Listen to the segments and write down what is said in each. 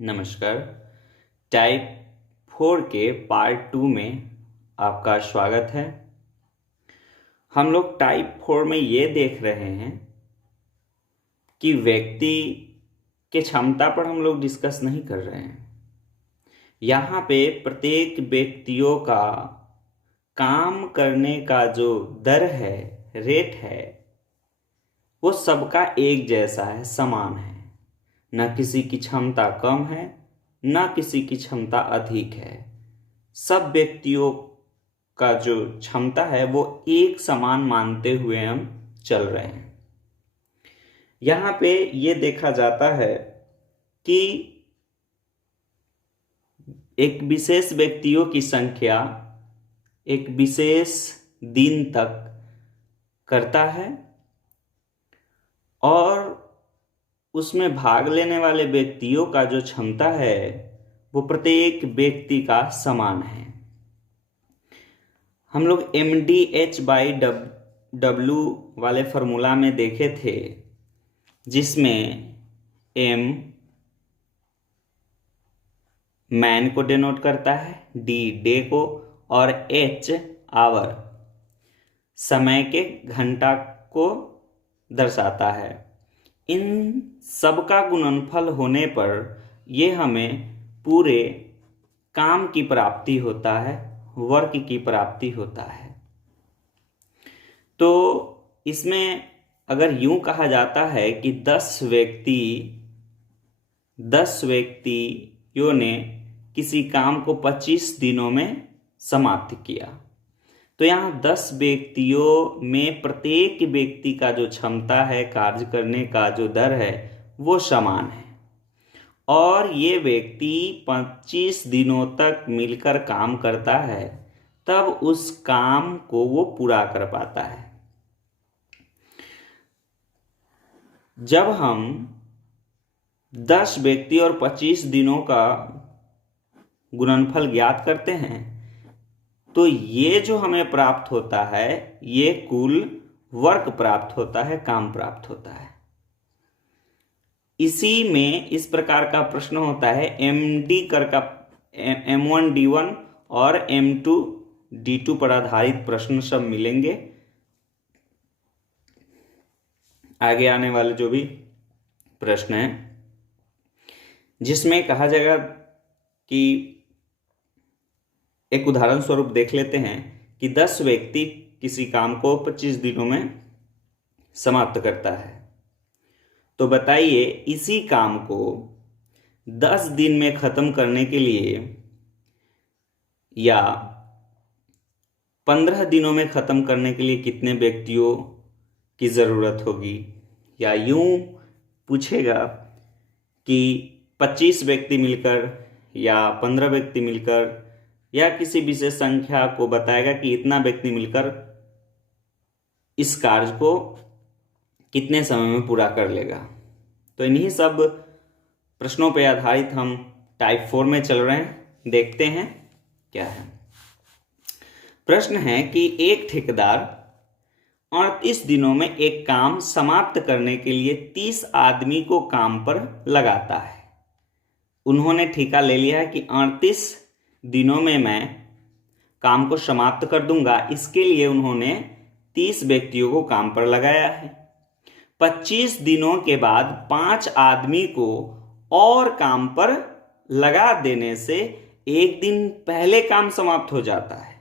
नमस्कार। टाइप 4 के पार्ट 2 में आपका स्वागत है। हम लोग टाइप 4 में ये देख रहे हैं कि व्यक्ति के क्षमता पर हम लोग डिस्कस नहीं कर रहे हैं। यहाँ पे प्रत्येक व्यक्तियों का काम करने का जो दर है, रेट है, वो सबका एक जैसा है, समान है। न किसी की क्षमता कम है, न किसी की क्षमता अधिक है। सब व्यक्तियों का जो क्षमता है वो एक समान मानते हुए हम चल रहे हैं। यहाँ पे ये देखा जाता है कि एक विशेष व्यक्तियों की संख्या एक विशेष दिन तक करता है और उसमें भाग लेने वाले व्यक्तियों का जो क्षमता है वो प्रत्येक व्यक्ति का समान है। हम लोग MDH/W वाले फॉर्मूला में देखे थे, जिसमें M मैन को डिनोट करता है, D डे को और H आवर समय के घंटा को दर्शाता है। इन सब का गुणनफल होने पर ये हमें पूरे काम की प्राप्ति होता है, वर्क की प्राप्ति होता है। तो इसमें अगर यूं कहा जाता है कि 10 व्यक्तियों ने किसी काम को 25 दिनों में समाप्त किया, तो यहाँ 10 व्यक्तियों में प्रत्येक व्यक्ति का जो क्षमता है, कार्य करने का जो दर है, वो समान है और ये व्यक्ति 25 दिनों तक मिलकर काम करता है, तब उस काम को वो पूरा कर पाता है। जब हम 10 व्यक्ति और 25 दिनों का गुणनफल ज्ञात करते हैं, तो ये जो हमें प्राप्त होता है, ये कुल वर्क प्राप्त होता है, काम प्राप्त होता है। इसी में इस प्रकार का प्रश्न होता है, MD कर का M1D1 और M2D2 पर आधारित प्रश्न सब मिलेंगे आगे आने वाले जो भी प्रश्न है, जिसमें कहा जाएगा कि एक उदाहरण स्वरूप देख लेते हैं कि 10 व्यक्ति किसी काम को 25 दिनों में समाप्त करता है। तो बताइए, इसी काम को 10 दिन में खत्म करने के लिए या 15 दिनों में खत्म करने के लिए कितने व्यक्तियों की जरूरत होगी? या यूं पूछेगा कि 25 व्यक्ति मिलकर या 15 व्यक्ति मिलकर या किसी विशेष संख्या को बताएगा कि इतना व्यक्ति मिलकर इस कार्य को कितने समय में पूरा कर लेगा। तो इन्हीं सब प्रश्नों पर आधारित हम टाइप 4 में चल रहे हैं। देखते हैं क्या है। प्रश्न है कि एक ठेकेदार 38 दिनों में एक काम समाप्त करने के लिए 30 आदमी को काम पर लगाता है। उन्होंने ठेका ले लिया है कि 38 दिनों में मैं काम को समाप्त कर दूंगा। इसके लिए उन्होंने 30 व्यक्तियों को काम पर लगाया है। 25 दिनों के बाद 5 आदमी को और काम पर लगा देने से एक दिन पहले काम समाप्त हो जाता है।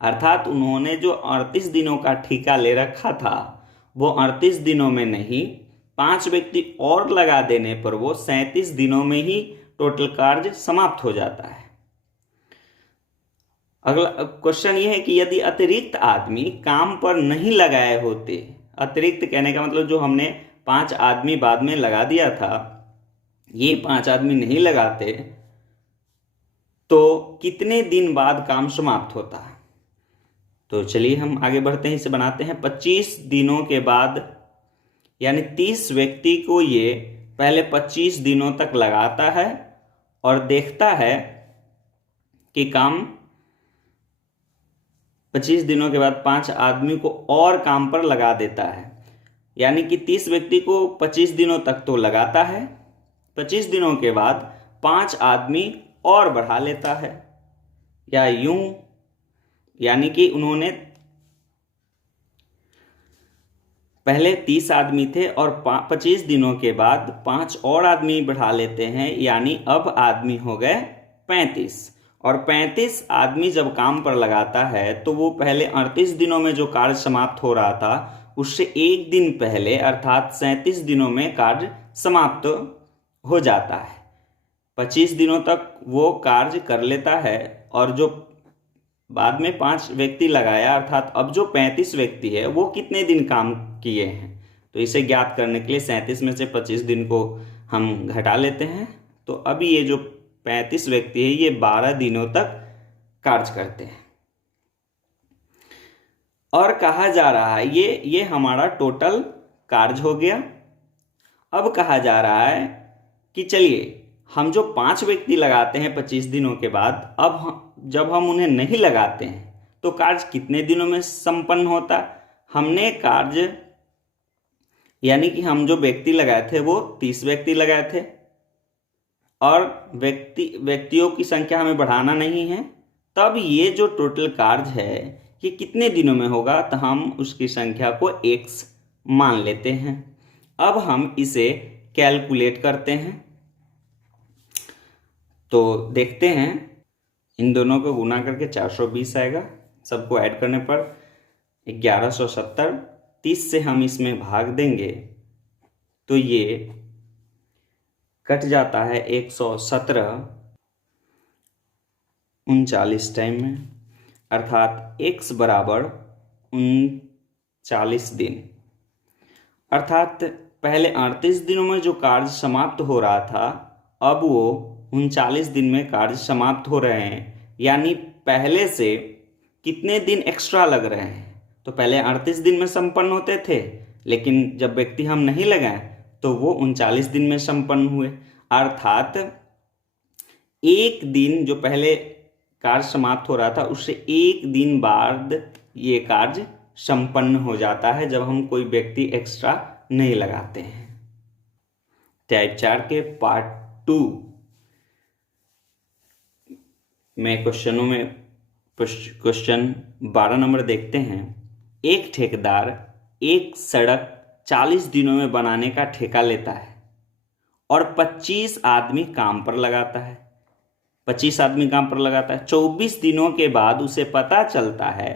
अर्थात उन्होंने जो 38 दिनों का ठेका ले रखा था, वो 38 दिनों में नहीं, 5 व्यक्ति और लगा देने पर वो 37 दिनों में ही टोटल कार्य समाप्त हो जाता है। अगला क्वेश्चन ये है कि यदि अतिरिक्त आदमी काम पर नहीं लगाए होते, अतिरिक्त कहने का मतलब जो हमने 5 आदमी बाद में लगा दिया था, ये 5 आदमी नहीं लगाते, तो कितने दिन बाद काम समाप्त होता है? तो चलिए हम आगे बढ़ते हैं, इसे बनाते हैं। 25 दिनों के बाद यानी 30 व्यक्ति को ये पहले 25 दिनों तक लगाता है और देखता है कि काम 25 दिनों के बाद 5 आदमी को और काम पर लगा देता है। यानी कि 30 व्यक्ति को 25 दिनों तक तो लगाता है, 25 दिनों के बाद 5 आदमी और बढ़ा लेता है, या यूं, यानी कि उन्होंने पहले 30 आदमी थे और 25 दिनों के बाद 5 और आदमी बढ़ा लेते हैं, यानी अब आदमी हो गए 35। और 35 आदमी जब काम पर लगाता है तो वो पहले 38 दिनों में जो कार्य समाप्त हो रहा था उससे एक दिन पहले अर्थात 37 दिनों में कार्य समाप्त हो जाता है। 25 दिनों तक वो कार्य कर लेता है और जो बाद में 5 व्यक्ति लगाया अर्थात अब जो 35 व्यक्ति है वो कितने दिन काम किए हैं, तो इसे ज्ञात करने के लिए 37 में से 25 दिन को हम घटा लेते हैं। तो अभी ये जो 35 व्यक्ति है ये 12 दिनों तक कार्य करते हैं। और कहा जा रहा है ये हमारा टोटल कार्य हो गया। अब कहा जा रहा है कि चलिए हम जो 5 व्यक्ति लगाते हैं 25 दिनों के बाद, अब जब हम उन्हें नहीं लगाते हैं तो कार्य कितने दिनों में संपन्न होता। हमने कार्य यानी कि हम जो व्यक्ति लगाए थे वो 30 व्यक्ति लगाए थे और व्यक्तियों की संख्या हमें बढ़ाना नहीं है, तब ये जो टोटल कार्य है ये कितने दिनों में होगा, तो हम उसकी संख्या को x मान लेते हैं। अब हम इसे कैलकुलेट करते हैं, तो देखते हैं इन दोनों को गुना करके 420 आएगा, सबको ऐड करने पर 1170। 30 से हम इसमें भाग देंगे तो ये कट जाता है 117 39 टाइम में, अर्थात x बराबर 39 दिन। अर्थात पहले 38 दिनों में जो कार्य समाप्त हो रहा था अब वो 39 दिन में कार्य समाप्त हो रहे हैं, यानी पहले से कितने दिन एक्स्ट्रा लग रहे हैं। तो पहले 38 दिन में संपन्न होते थे, लेकिन जब व्यक्ति हम नहीं लगाए तो वो 39 दिन में संपन्न हुए। अर्थात एक दिन जो पहले कार्य समाप्त हो रहा था उससे एक दिन बाद ये कार्य संपन्न हो जाता है जब हम कोई व्यक्ति एक्स्ट्रा नहीं लगाते हैं। टाइप 4 के पार्ट 2 में क्वेश्चनों में क्वेश्चन 12 नंबर देखते हैं। एक ठेकेदार एक सड़क 40 दिनों में बनाने का ठेका लेता है और 25 आदमी काम पर लगाता है। 25 आदमी काम पर लगाता है। 24 दिनों के बाद उसे पता चलता है,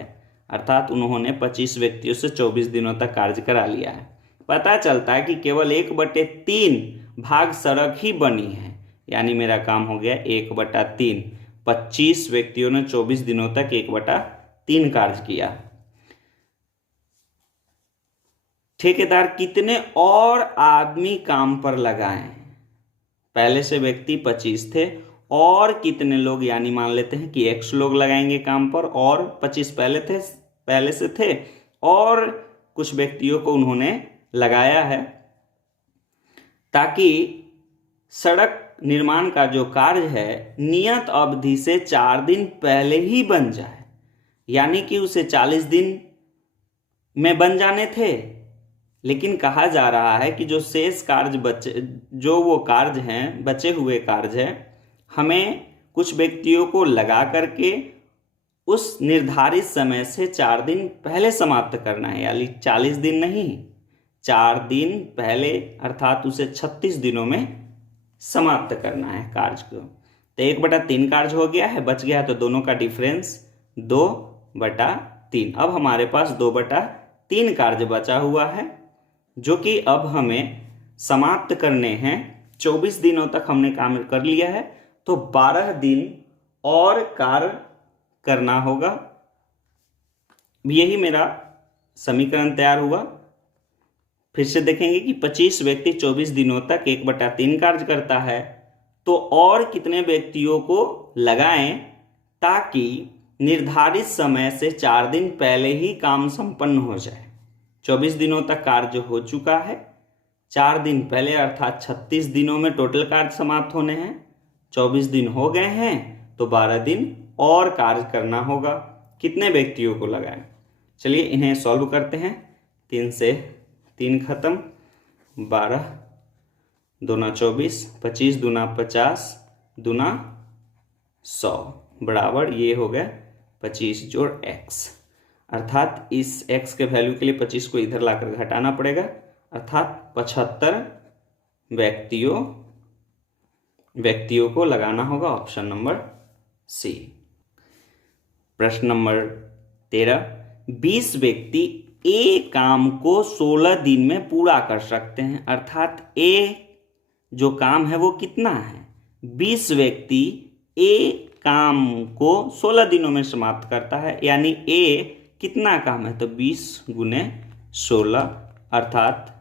अर्थात उन्होंने 25 व्यक्तियों से 24 दिनों तक कार्य करा लिया है। पता चलता है कि केवल 1/3 भाग सड़क ही बनी है, यानी मेरा काम हो गया 1/3। 25 व्यक्तियों ने 24 दिनों तक 1/3 कार्य किया। ठेकेदार कितने और आदमी काम पर लगाए? पहले से व्यक्ति 25 थे और कितने लोग, यानी मान लेते हैं कि x लोग लगाएंगे काम पर, और 25 पहले से थे और कुछ व्यक्तियों को उन्होंने लगाया है ताकि सड़क निर्माण का जो कार्य है नियत अवधि से 4 दिन पहले ही बन जाए, यानी कि उसे 40 दिन में बन जाने थे। लेकिन कहा जा रहा है कि जो शेष कार्य बचे हुए कार्य हैं, हमें कुछ व्यक्तियों को लगा करके उस निर्धारित समय से 4 दिन पहले समाप्त करना है, यानी 40 दिन नहीं, 4 दिन पहले, अर्थात उसे 36 दिनों में समाप्त करना है कार्य को। तो 1/3 कार्य हो गया है, बच गया तो दोनों का डिफरेंस 2/3। अब हमारे पास 2/3 कार्य बचा हुआ है जो कि अब हमें समाप्त करने हैं। 24 दिनों तक हमने काम कर लिया है तो 12 दिन और कार्य करना होगा। यही मेरा समीकरण तैयार हुआ। फिर से देखेंगे कि 25 व्यक्ति 24 दिनों तक 1/3 कार्य करता है, तो और कितने व्यक्तियों को लगाएं ताकि निर्धारित समय से 4 दिन पहले ही काम संपन्न हो जाए। 24 दिनों तक कार्य हो चुका है, 4 दिन पहले अर्थात 36 दिनों में टोटल कार्य समाप्त होने हैं। 24 दिन हो गए हैं तो 12 दिन और कार्य करना होगा। कितने व्यक्तियों को लगाएं? चलिए इन्हें सॉल्व करते हैं। 3 से 3 खत्म, 12 दूना 24, 25 दूना 50, दूना 100 बराबर ये हो गया 25 जोड़ x। अर्थात इस x के वैल्यू के लिए 25 को इधर लाकर घटाना पड़ेगा, अर्थात 75 व्यक्तियों को लगाना होगा। Option number C. प्रश्न नंबर 13, 20 व्यक्ति ए काम को 16 दिन में पूरा कर सकते हैं। अर्थात ए जो काम है वो कितना है? 20 व्यक्ति ए काम को 16 दिनों में समाप्त करता है, यानी ए कितना काम है? तो 20 गुने 16 अर्थात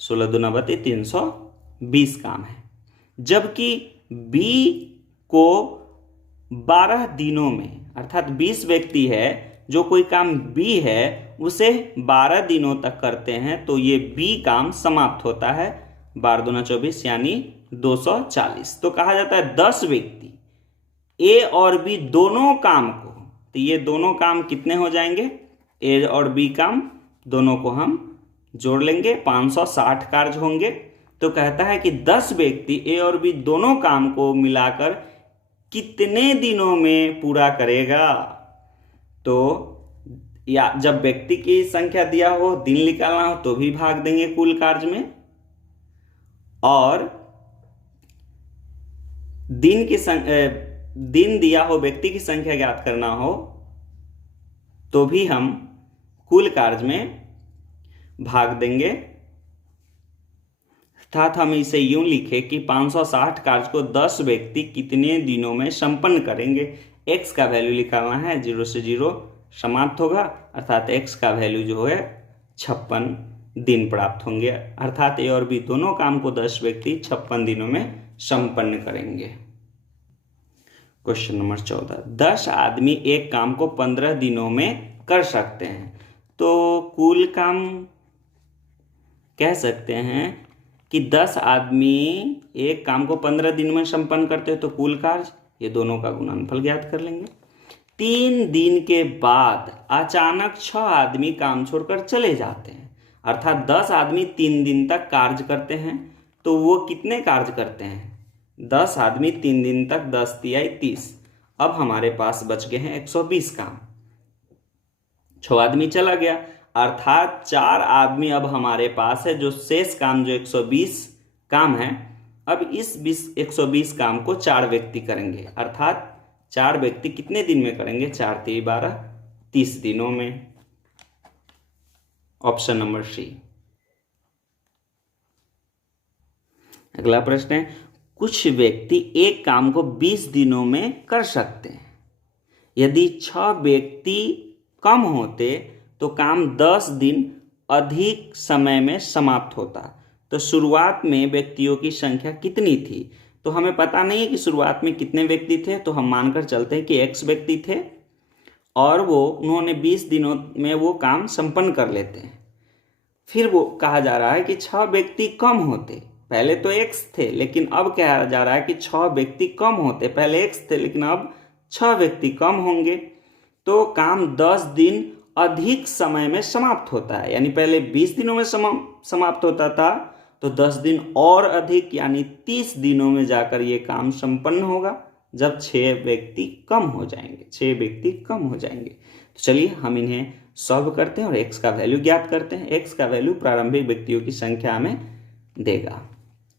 16 दूना 32 320 काम है। जबकि बी को 12 दिनों में, अर्थात 20 व्यक्ति है जो कोई काम बी है उसे 12 दिनों तक करते हैं, तो ये बी काम समाप्त होता है 12 दूना 24 यानी 240। तो कहा जाता है 10 व्यक्ति ए और बी दोनों काम को, तो ये दोनों काम कितने हो जाएंगे? ए और बी काम दोनों को हम जोड़ लेंगे, 560 कार्य होंगे। तो कहता है कि 10 व्यक्ति ए और बी दोनों काम को मिलाकर कितने दिनों में पूरा करेगा? तो या जब व्यक्ति की संख्या दिया हो, दिन निकालना हो तो भी भाग देंगे कुल कार्य में, और दिन दिया हो, व्यक्ति की संख्या ज्ञात करना हो तो भी हम कुल कार्य में भाग देंगे। अर्थात हम इसे यूं लिखे कि 560 कार्य को 10 व्यक्ति कितने दिनों में संपन्न करेंगे। x का वैल्यू निकालना है, 0 से 0 समाप्त होगा, अर्थात x का वैल्यू जो है 56 दिन प्राप्त होंगे। अर्थात ए और बी दोनों काम को 10 व्यक्ति 56 दिनों में संपन्न करेंगे। क्वेश्चन नंबर 14, 10 आदमी एक काम को 15 दिनों में कर सकते हैं। तो कुल काम कह सकते हैं कि 10 आदमी एक काम को 15 दिन में संपन्न करते हैं, तो कुल कार्य ये दोनों का गुणनफल ज्ञात कर लेंगे। 3 दिन के बाद अचानक 6 आदमी काम छोड़कर चले जाते हैं। अर्थात 10 आदमी 3 दिन तक कार्य करते हैं, तो वो कितने कार्य करते हैं? 10 आदमी 3 दिन तक, 10 तिहाई 30। अब हमारे पास बच गए हैं 120 काम। 6 आदमी चला गया, अर्थात 4 आदमी अब हमारे पास है, जो शेष काम जो 120 काम है, अब इस 120 काम को 4 व्यक्ति करेंगे। अर्थात 4 व्यक्ति कितने दिन में करेंगे? 4 तिहाई 12 30 दिनों में। Option number C. अगला प्रश्न है, कुछ व्यक्ति एक काम को 20 दिनों में कर सकते हैं। यदि 6 व्यक्ति कम होते तो काम 10 दिन अधिक समय में समाप्त होता। तो शुरुआत में व्यक्तियों की संख्या कितनी थी? तो हमें पता नहीं है कि शुरुआत में कितने व्यक्ति थे, तो हम मानकर चलते हैं कि x व्यक्ति थे और उन्होंने 20 दिनों में वो काम संपन्न कर लेते हैं। फिर वो कहा जा रहा है कि 6 व्यक्ति कम होते, पहले तो x थे लेकिन अब कहा जा रहा है कि 6 व्यक्ति कम होते, पहले x थे लेकिन अब 6 व्यक्ति कम होंगे, तो काम 10 दिन अधिक समय में समाप्त होता है। यानी पहले 20 दिनों में समाप्त होता था, तो 10 दिन और अधिक यानी 30 दिनों में जाकर ये काम संपन्न होगा, जब 6 व्यक्ति कम हो जाएंगे। तो चलिए हम इन्हें सॉल्व करते हैं और x का वैल्यू ज्ञात करते हैं। x का वैल्यू प्रारंभिक व्यक्तियों की संख्या में देगा,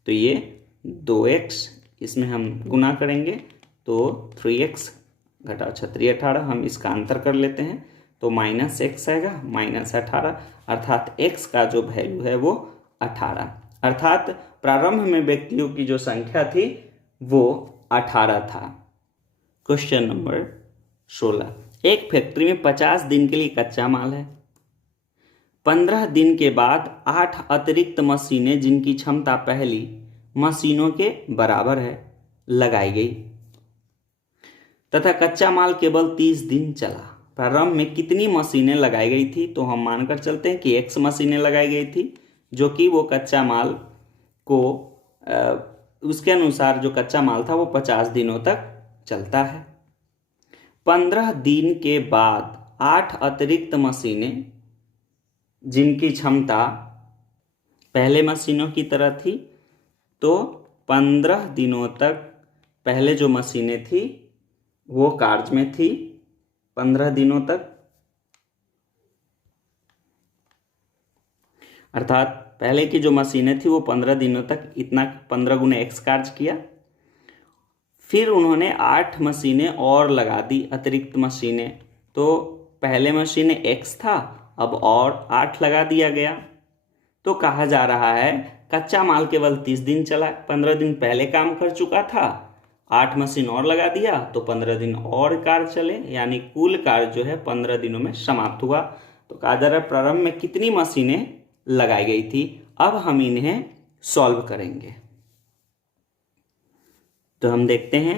तो ये 2x, इसमें हम गुना करेंगे तो 3x घटाओ 36 18, हम इसका अंतर कर लेते हैं तो -x आएगा -18, अर्थात x का जो वैल्यू है वो 18, अर्थात प्रारंभ में व्यक्तियों की जो संख्या थी वो 18 था। क्वेश्चन नंबर 16, एक फैक्ट्री में 50 दिन के लिए कच्चा माल है। 15 दिन के बाद 8 अतिरिक्त मशीनें, जिनकी क्षमता पहली मशीनों के बराबर है, लगाई गई तथा कच्चा माल केवल 30 दिन चला। प्रारंभ में कितनी मशीनें लगाई गई थी? तो हम मानकर चलते हैं कि x मशीनें लगाई गई थी, जो कि वो कच्चा माल को उसके अनुसार जो कच्चा माल था वो 50 दिनों तक चलता है। 15 दिन के बाद 8 अतिरिक्त मशीनें, जिनकी क्षमता पहले मशीनों की तरह थी, तो 15 दिनों तक पहले जो मशीनें थी वो कार्य में थी 15 दिनों तक, अर्थात पहले की जो मशीनें थी वो 15 दिनों तक इतना 15 गुने x कार्य किया। फिर उन्होंने 8 मशीनें और लगा दी, अतिरिक्त मशीनें। तो पहले मशीनें x था, अब और 8 लगा दिया गया। तो कहा जा रहा है कच्चा माल केवल 30 दिन चला, 15 दिन पहले काम कर चुका था, 8 मशीन और लगा दिया तो 15 दिन और कार्य चले, यानी कुल कार्य जो है 15 दिनों में समाप्त हुआ। तो कहा जा रहा है प्रारंभ में कितनी मशीनें लगाई गई थी। अब हम इन्हें सॉल्व करेंगे। तो हम देखते हैं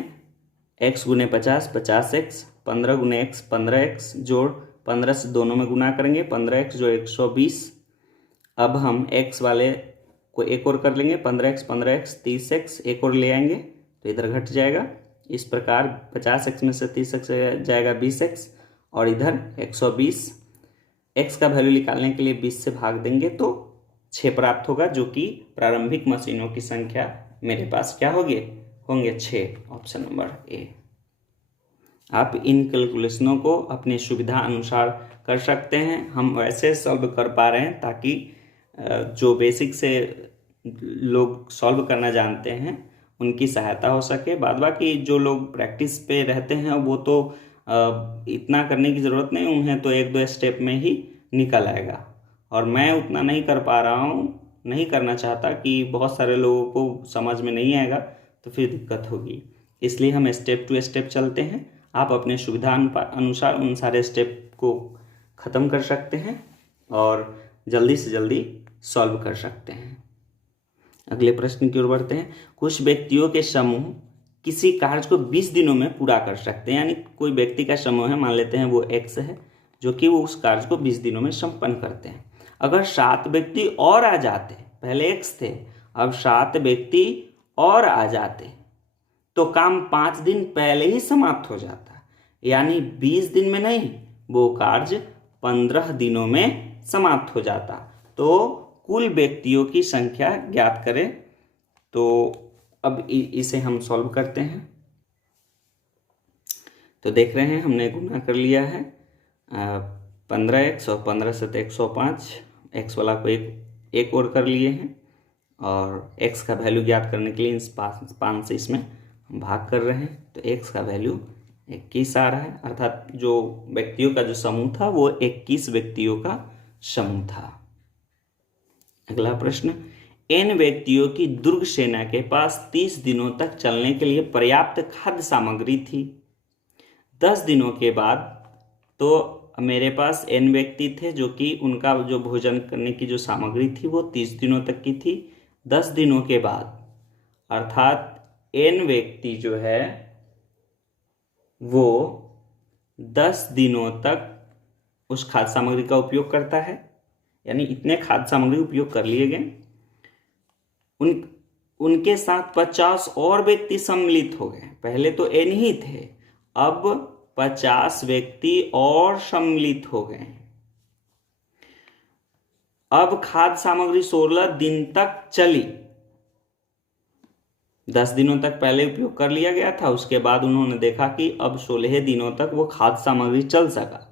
x गुने 50 50x, 15 गुने x 15x, जोड़ 15 से दोनों में गुना करेंगे 15x जो 120। अब हम x वाले को एक और कर लेंगे 15x 15x 30x, एक और ले आएंगे तो इधर घट जाएगा। इस प्रकार 50x में से 30x जाएगा 20x और इधर 120। x का वैल्यू निकालने के लिए 20 से भाग देंगे तो 6 प्राप्त होगा, जो कि प्रारंभिक मशीनों की संख्या मेरे पास क्या होंगे 6। Option number A. आप इन कैलकुलेशनों को अपनी सुविधा अनुसार कर सकते हैं। हम वैसे सॉल्व कर पा रहे हैं ताकि जो बेसिक से लोग सॉल्व करना जानते हैं उनकी सहायता हो सके। बाद बाकी जो लोग प्रैक्टिस पे रहते हैं वो तो इतना करने की ज़रूरत नहीं, उन्हें तो 1-2 स्टेप में ही निकल आएगा। और मैं उतना नहीं कर पा रहा हूँ, नहीं करना चाहता कि बहुत सारे लोगों को समझ में नहीं आएगा तो फिर दिक्कत होगी। इसलिए हम स्टेप टू स्टेप चलते हैं। आप अपने सुविधा अनुसार उन सारे स्टेप को ख़त्म कर सकते हैं और जल्दी से जल्दी सॉल्व कर सकते हैं। अगले प्रश्न की ओर बढ़ते हैं। कुछ व्यक्तियों के समूह किसी कार्य को 20 दिनों में पूरा कर सकते हैं, यानी कोई व्यक्ति का समूह है, मान लेते हैं वो x है, जो कि वो उस कार्य को 20 दिनों में संपन्न करते हैं। अगर 7 व्यक्ति और आ जाते, पहले x थे अब 7 व्यक्ति और आ जाते तो काम 5 दिन पहले ही समाप्त हो जाता, यानी 20 दिन में नहीं, वो कार्य 15 दिनों में समाप्त हो जाता। तो कुल व्यक्तियों की संख्या ज्ञात करें। तो अब इसे हम सॉल्व करते हैं। तो देख रहे हैं हमने गुना कर लिया है 15x और 15 से 105, x वाला को एक और कर लिए हैं और x का वैल्यू ज्ञात करने के लिए इस 5 से इसमें भाग कर रहे हैं। तो x का वैल्यू 21 आ रहा है, अर्थात जो व्यक्तियों का जो समूह था वो 21 व्यक्तियों का समूह था। अगला प्रश्न, n व्यक्तियों की दुर्ग सेना के पास 30 दिनों तक चलने के लिए पर्याप्त खाद्य सामग्री थी। 10 दिनों के बाद, तो मेरे पास n व्यक्ति थे जो कि उनका जो भोजन करने की जो सामग्री थी वो 30 दिनों तक की थी। 10 दिनों के बाद अर्थात n व्यक्ति जो है वो 10 दिनों तक उस खाद्य सामग्री का उपयोग करता है, यानी इतने खाद्य सामग्री उपयोग कर लिए गए। उनके साथ 50 और व्यक्ति सम्मिलित हो गए। पहले तो n ही थे, अब 50 व्यक्ति और सम्मिलित हो गए। अब खाद्य सामग्री 16 दिन तक चली। 10 दिनों तक पहले उपयोग कर लिया गया था, उसके बाद उन्होंने देखा कि अब 16 दिनों तक वो खाद्य सामग्री चल सका।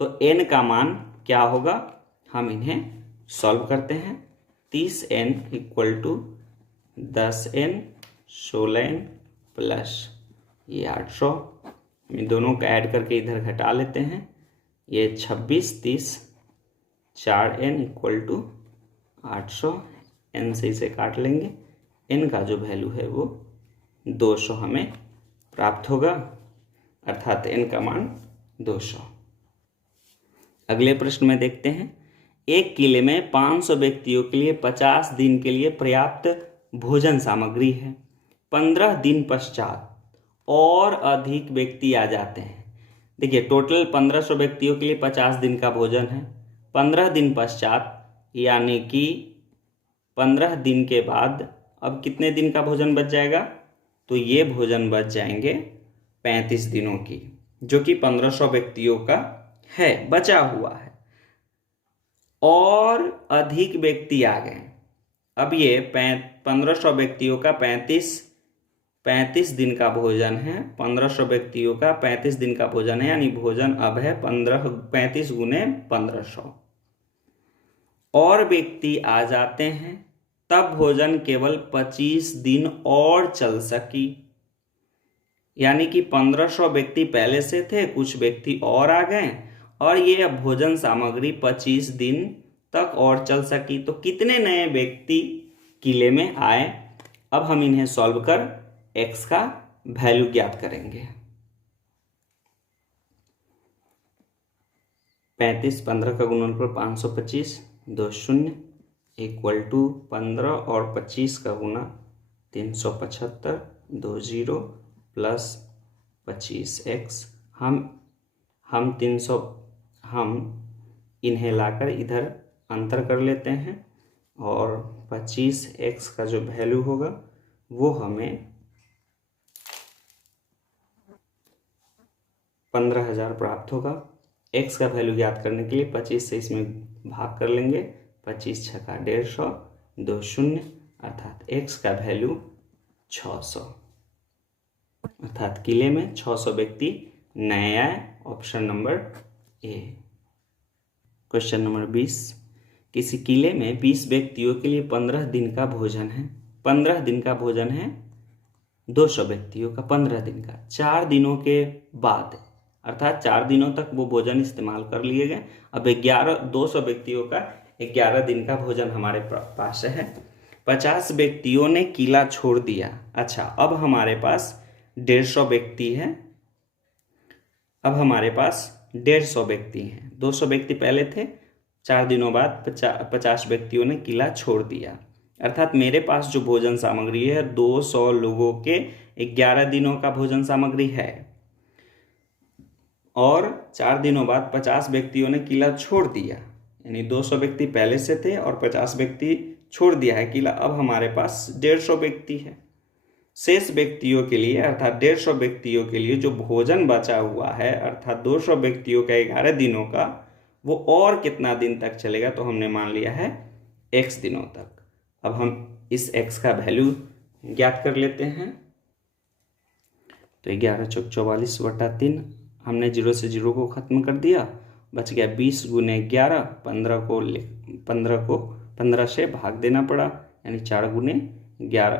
तो n का मान क्या होगा, हम इन्हें सॉल्व करते हैं। 30n equal to 10n 16n plus ये 800, हम दोनों का ऐड करके इधर घटा लेते हैं। ये 26 30 4n इक्वल टू 800, n से इसे काट लेंगे। n का जो वैल्यू है वो 200 हमें प्राप्त होगा, अर्थात n का मान 200। अगले प्रश्न में देखते हैं। एक किले में 500 व्यक्तियों के लिए 50 दिन के लिए पर्याप्त भोजन सामग्री है। 15 दिन पश्चात और अधिक व्यक्ति आ जाते हैं। देखिए टोटल 1500 व्यक्तियों के लिए 50 दिन का भोजन है। 15 दिन पश्चात यानी कि 15 दिन के बाद अब कितने दिन का भोजन बच जाएगा, तो ये भोजन बच जाएंगे 35 दिनों की, जो कि 1500 व्यक्तियों का है, बचा हुआ है। और अधिक व्यक्ति आ गए। अब ये 1500 व्यक्तियों का 35 35 दिन का भोजन है, 1500 व्यक्तियों का 35 दिन का भोजन है, यानी भोजन अब है 35 गुने 1500। और व्यक्ति आ जाते हैं तब भोजन केवल 25 दिन और चल सकी, यानी कि 1500 व्यक्ति पहले से थे, कुछ व्यक्ति और आ गए और ये अब भोजन सामग्री 25 दिन तक और चल सकी। तो कितने नए व्यक्ति किले में आए? अब हम इन्हें सॉल्व कर x का वैल्यू ज्ञात करेंगे। 35 15 का गुणनफल 525, 2 0 इक्वल टू 15 और 25 का गुना 375, 2 0 प्लस 25x। हम इन्हें लाकर इधर अंतर कर लेते हैं और 25x का जो वैल्यू होगा वो हमें 15,000 प्राप्त होगा। x का वैल्यू ज्ञात करने के लिए 25 से इसमें भाग कर लेंगे, 25 छक्का 150, 2 0 अर्थात x का वैल्यू 600, अर्थात किले में 600 व्यक्ति नए आए। Option number A. Question number 20, किसी किले में 20 व्यक्तियों के लिए 15 दिन का भोजन है। 15 दिन का भोजन है 200 व्यक्तियों का, 15 दिन का। 4 दिनों के बाद अर्थात 4 दिनों तक वो भोजन इस्तेमाल कर लिए गए। अब 200 व्यक्तियों का 11 दिन का भोजन हमारे पास है। 50 व्यक्तियों ने किला छोड़ दिया। अच्छा, अब हमारे पास 150 व्यक्ति है। अब हमारे पास 150 व्यक्ति हैं। 200 व्यक्ति पहले थे, 4 दिनों बाद 50 व्यक्तियों ने किला छोड़ दिया, अर्थात मेरे पास जो भोजन सामग्री है 200 लोगों के 11 दिनों का भोजन सामग्री है। और 4 दिनों बाद 50 व्यक्तियों ने किला छोड़ दिया, यानी 200 व्यक्ति पहले से थे और 50 व्यक्ति छोड़ दिया है किला। अब हमारे पास 150 व्यक्ति है। शेष व्यक्तियों के लिए अर्थात 150 व्यक्तियों के लिए जो भोजन बचा हुआ है अर्थात 200 व्यक्तियों का 11 दिनों का, वो और कितना दिन तक चलेगा? तो हमने मान लिया है x दिनों तक। अब हम इस x का वैल्यू ज्ञात कर लेते हैं। तो 11 चौक 44 बटा 3, हमने 0 से 0 को खत्म कर दिया, बच गया 20 गुने 11। 15 से भाग देना पड़ा, यानी 4 गुने 11,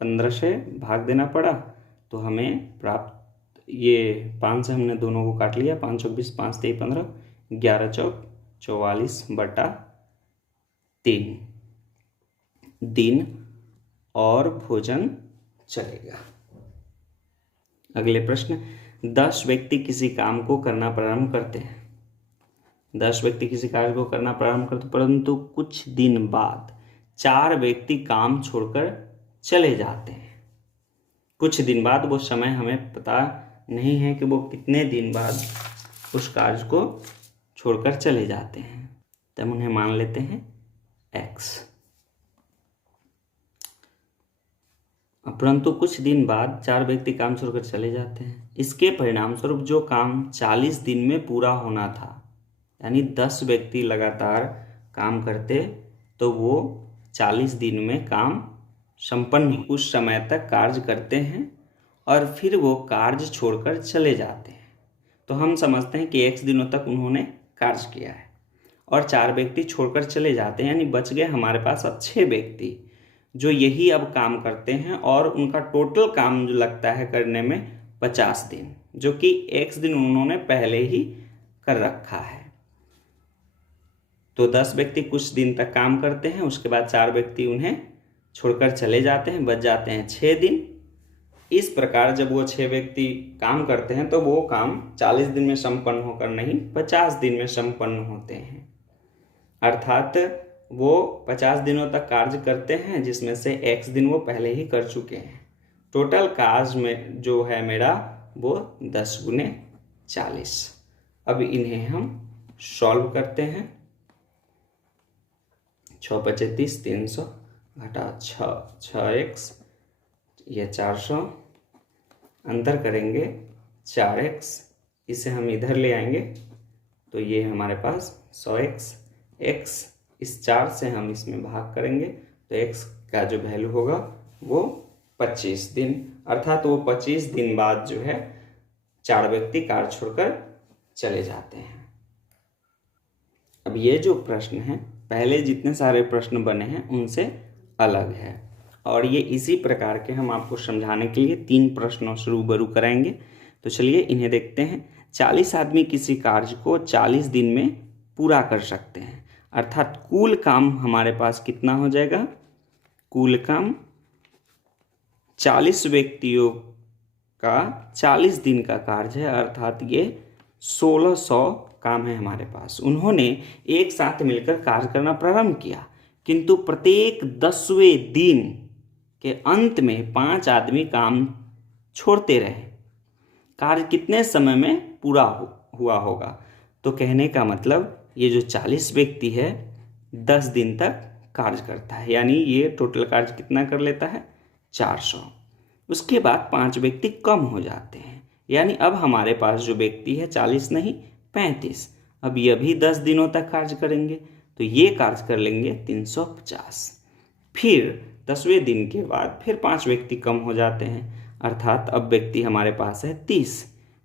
15 से भाग देना पड़ा। तो हमें प्राप्त ये 5 से हमने दोनों को काट लिया, 5 चौक 20, 5 3 15, 11 चौक 44 बटा 3 दिन और भोजन चलेगा। अगले प्रश्न, 10 व्यक्ति किसी काम को करना प्रारंभ करते हैं। 10 व्यक्ति किसी कार्य को करना प्रारंभ करते, परंतु कुछ दिन बाद 4 व्यक्ति काम छोड़कर चले जाते हैं। कुछ दिन बाद, वो समय हमें पता नहीं है कि वो कितने दिन बाद उस कार्य को छोड़कर चले जाते हैं, तब उन्हें मान लेते हैं x। परंतु कुछ दिन बाद 4 व्यक्ति काम छोड़कर चले जाते हैं। इसके परिणाम स्वरूप जो काम 40 दिन में पूरा होना था, यानी 10 व्यक्ति लगातार काम करते तो वो 40 दिन में काम संपन्न उस समय तक कार्य करते हैं और फिर वो कार्य छोड़कर चले जाते हैं। तो हम समझते हैं कि x दिनों तक उन्होंने कार्य किया है और 4 व्यक्ति छोड़कर चले जाते हैं, यानी बच गए हमारे पास अब 6 व्यक्ति जो यही अब काम करते हैं और उनका टोटल काम जो लगता है करने में 50 दिन, जो कि x दिन उन्होंने पहले ही कर रखा है। तो 10 व्यक्ति कुछ दिन तक काम करते हैं, उसके बाद 4 व्यक्ति उन्हें छोड़कर चले जाते हैं, बच जाते हैं 6 दिन। इस प्रकार जब वो 6 व्यक्ति काम करते हैं तो वो काम 40 दिन में संपन्न होकर नहीं 50 दिन में संपन्न होते हैं, अर्थात वो 50 दिनों तक कार्य करते हैं, जिसमें से x दिन वो पहले ही कर चुके हैं। टोटल कार्य में जो है मेरा वो 10 गुने 40। अब इन्हें हम सॉल्व करते हैं। 6 × 30 300 घटा 6x, ये 400, अंतर करेंगे 4x, इसे हम इधर ले आएंगे तो ये हमारे पास 100x। x इस 4 से हम इसमें भाग करेंगे तो x का जो वैल्यू होगा वो 25 दिन, अर्थात वो 25 दिन बाद जो है 4 व्यक्ति कार्य छोड़कर चले जाते हैं। अब ये जो प्रश्न है पहले जितने सारे प्रश्न बने हैं उनसे अलग है, और ये इसी प्रकार के हम आपको समझाने के लिए 3 प्रश्नों से रूबरू कराएंगे। तो चलिए इन्हें देखते हैं। 40 आदमी किसी कार्य को 40 दिन में पूरा कर सकते हैं, अर्थात कुल काम हमारे पास कितना हो जाएगा? कुल काम 40 व्यक्तियों का 40 दिन का कार्य है, अर्थात ये 1600 काम है हमारे पास। उन्होंने एक साथ मिलकर कार्य करना प्रारंभ किया, किंतु प्रत्येक 10वें दिन के अंत में 5 आदमी काम छोड़ते रहे। कार्य कितने समय में पूरा हुआ होगा? तो कहने का मतलब ये जो 40 व्यक्ति है 10 दिन तक कार्य करता है, यानी ये टोटल कार्य कितना कर लेता है? 400। उसके बाद 5 व्यक्ति कम हो जाते हैं, यानी अब हमारे पास जो व्यक्ति है 40 नहीं 35। अब ये भी 10 दिनों तक कार्य करेंगे, तो ये कार्य कर लेंगे 350। फिर 10वें दिन के बाद फिर 5 व्यक्ति कम हो जाते हैं, अर्थात अब व्यक्ति हमारे पास है 30।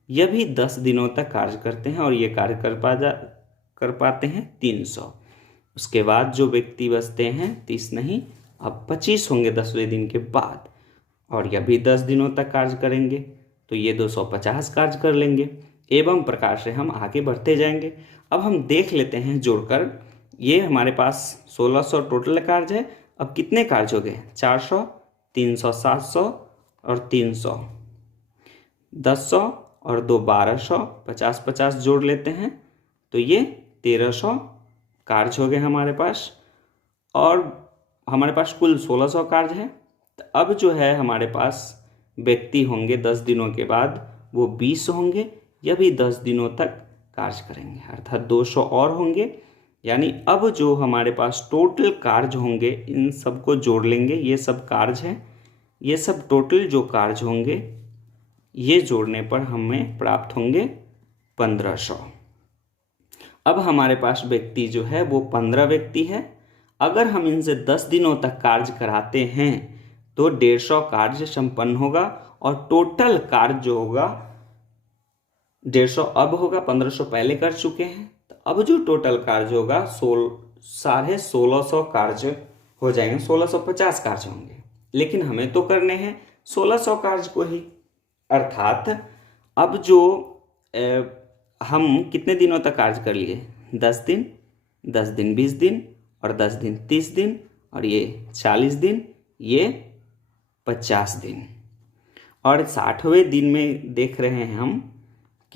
यह भी 10 दिनों तक कार्य करते हैं और ये कार्य कर पाते हैं 300। उसके बाद जो व्यक्ति बचते हैं 30 नहीं अब 25 होंगे 10वें दिन के बाद, और यह भी 10 दिनों तक कार्य करेंगे, तो ये 250 कार्य कर लेंगे। एवं प्रकार से हम आगे बढ़ते जाएंगे। अब हम देख लेते हैं जोड़कर, ये हमारे पास 1600 टोटल कार्य है। अब कितने कार्य हो गए? 400, 300, 700 और 300, 1000 और 2 1200, 50-50 जोड़ लेते हैं तो ये 1300 कार्य हो गए हमारे पास, और हमारे पास कुल 1600 कार्य है। तो अब जो है हमारे पास व्यक्ति होंगे 10 दिनों के बाद वो 20 होंगे, यह भी 10 दिनों तक कार्य करेंगे, अर्थात 200 और होंगे। यानी अब जो हमारे पास टोटल कार्य होंगे इन सबको जोड़ लेंगे, ये सब कार्य हैं, ये सब टोटल जो कार्य होंगे ये जोड़ने पर हमें प्राप्त होंगे 1500। अब हमारे पास व्यक्ति जो है वो 15 व्यक्ति है। अगर हम इनसे 10 दिनों तक कार्य कराते हैं तो 150 कार्य संपन्न होगा, और टोटल कार्य जो होगा 150 अब होगा, 1500 पहले कर चुके हैं। तो अब जो टोटल कार्य होगा 1650 कार्य हो जाएंगे, 1650 कार्य होंगे, लेकिन हमें तो करने हैं 1600 कार्य को ही। अर्थात अब जो हम कितने दिनों तक कार्य कर लिए? 10 दिन, 10 दिन 20 दिन, और 10 दिन 30 दिन, और ये 40 दिन, ये 50 दिन। और 60वें दिन में देख रहे हैं हम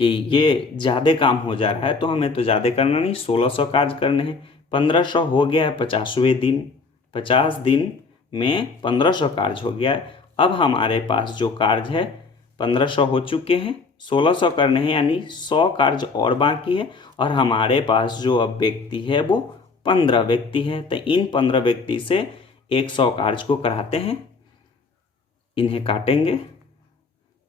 कि ये ज़्यादा काम हो जा रहा है, तो हमें तो ज़्यादा करना नहीं, 1600 कार्य करने हैं। 1500 हो गया है 50वें दिन, 50 दिन में 1500 कार्य हो गया है। अब हमारे पास जो कार्य है 1500 हो चुके हैं, 1600 करने हैं, यानी 100 कार्य और बाकी है, और हमारे पास जो अब व्यक्ति है वो 15 व्यक्ति है। तो इन 15 व्यक्ति से 100 कार्य को कराते हैं, इन्हें काटेंगे,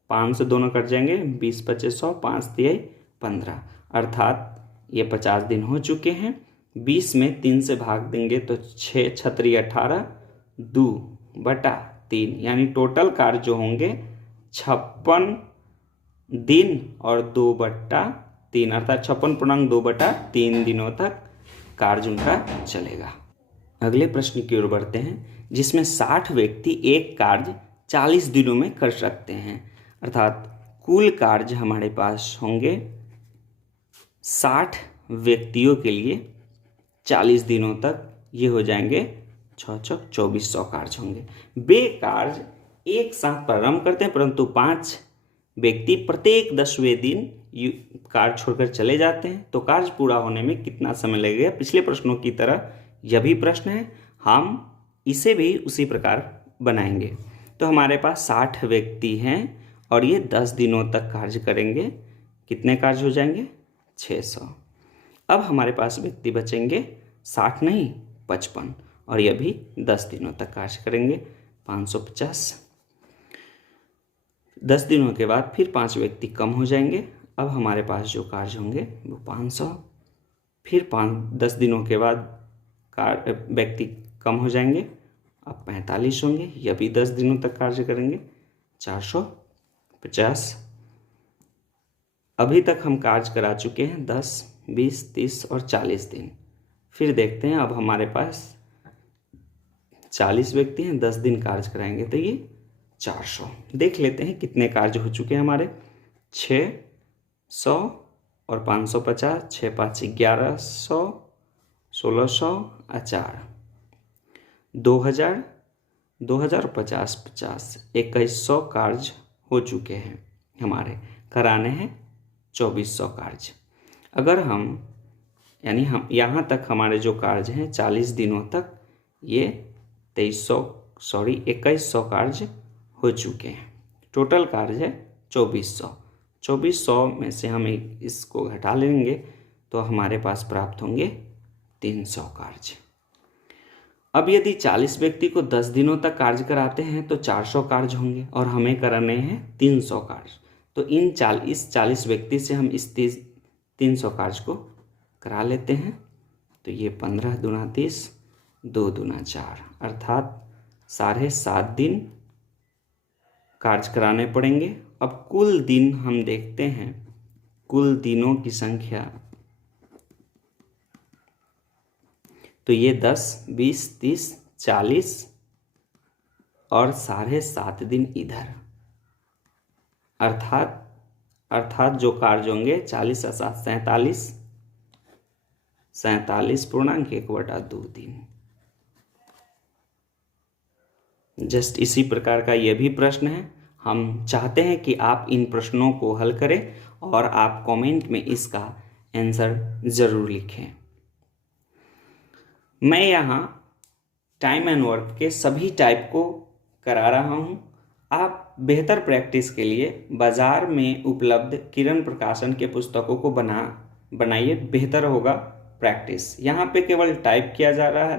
5 से दोनों कट जाएंगे, 20 25 100, 5 3 15, अर्थात ये 50 दिन हो चुके हैं। 20 में 3 से भाग देंगे तो 6 छत्री 18, 2/3, यानी टोटल कार्य जो होंगे 56 दिन और 2/3, अर्थात 56.2/3 दिनों तक कार्य उनका चलेगा। अगले प्रश्न की ओर बढ़ते हैं, जिसमें 60 व्यक्ति एक कार्य 40 दिनों में कर सकते हैं, अर्थात कुल कार्य हमारे पास होंगे 60 व्यक्तियों के लिए 40 दिनों तक, ये हो जाएंगे 2400 कार्य होंगे। वे कार्य एक साथ प्रारंभ करते हैं, परंतु 5 व्यक्ति प्रत्येक 10वें दिन कार्य छोड़कर चले जाते हैं। तो कार्य पूरा होने में कितना समय लगेगा? पिछले प्रश्नों की तरह यह भी प्रश्न है, हम इसे भी उसी प्रकार बनाएंगे। तो हमारे पास 60 व्यक्ति हैं और ये 10 दिनों तक कार्य करेंगे। कितने कार्य हो जाएंगे? 600। अब हमारे पास व्यक्ति बचेंगे 60 नहीं 55, और यह भी 10 दिनों तक कार्य करेंगे, 550। 10 दिनों के बाद फिर 5 व्यक्ति कम हो जाएंगे। अब हमारे पास जो कार्य होंगे वो 500। फिर 10 दिनों के बाद व्यक्ति कम हो जाएंगे अब 45 होंगे, यह भी 10 दिनों तक कार्य करेंगे, 450। अभी तक हम कार्य करा चुके हैं 10, 20, 30 और 40 दिन। फिर देखते हैं, अब हमारे पास 40 व्यक्ति हैं, 10 दिन कार्य कराएंगे तो ये 400। देख लेते हैं कितने कार्य हो चुके हैं हमारे। 600 और 550, 6 5 1100, 1600 4, 2000, 2000 50 50, 2100 कार्य हो चुके हैं हमारे। कराने हैं 2400 कार्य। अगर हम यानी हम यहाँ तक हमारे जो कार्य हैं 40 दिनों तक ये 2100 कार्य हो चुके हैं। टोटल कार्य है 2400। 2400 में से हम इसको घटा लेंगे तो हमारे पास प्राप्त होंगे 300 कार्य। अब यदि 40 व्यक्ति को 10 दिनों तक कार्य कराते हैं तो 400 कार्य होंगे और हमें कराने हैं 300 कार्य। तो इस 40 व्यक्ति से हम इस 300 कार्य को करा लेते हैं। तो ये 15 दूना 30, 2 दूना 4, अर्थात 7.5 दिन कार्य कराने पड़ेंगे। अब कुल दिन हम देखते हैं, कुल दिनों की संख्या तो ये 10, 20, 30, 40 और 7.5 दिन इधर, अर्थात जो कार्य होंगे 40 और 7 47, 47.1/2 दिन। जस्ट इसी प्रकार का यह भी प्रश्न है। हम चाहते हैं कि आप इन प्रश्नों को हल करें और आप कमेंट में इसका आंसर ज़रूर लिखें। मैं यहाँ टाइम एंड वर्क के सभी टाइप को करा रहा हूँ। आप बेहतर प्रैक्टिस के लिए बाज़ार में उपलब्ध किरण प्रकाशन के पुस्तकों को बनाइए, बेहतर होगा प्रैक्टिस। यहाँ पे केवल टाइप किया जा रहा है,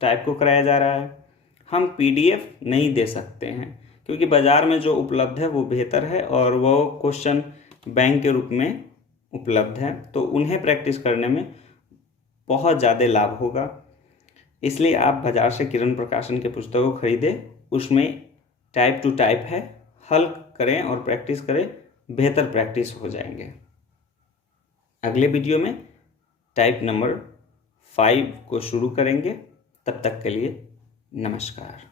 टाइप को कराया जा रहा है। हम PDF नहीं दे सकते हैं क्योंकि बाज़ार में जो उपलब्ध है वो बेहतर है और वो क्वेश्चन बैंक के रूप में उपलब्ध है, तो उन्हें प्रैक्टिस करने में बहुत ज़्यादा लाभ होगा। इसलिए आप बाज़ार से किरण प्रकाशन के पुस्तकों को खरीदें, उसमें टाइप टू टाइप है, हल करें और प्रैक्टिस करें, बेहतर प्रैक्टिस हो जाएंगे। अगले वीडियो में टाइप नंबर 5 को शुरू करेंगे। तब तक के लिए नमस्कार।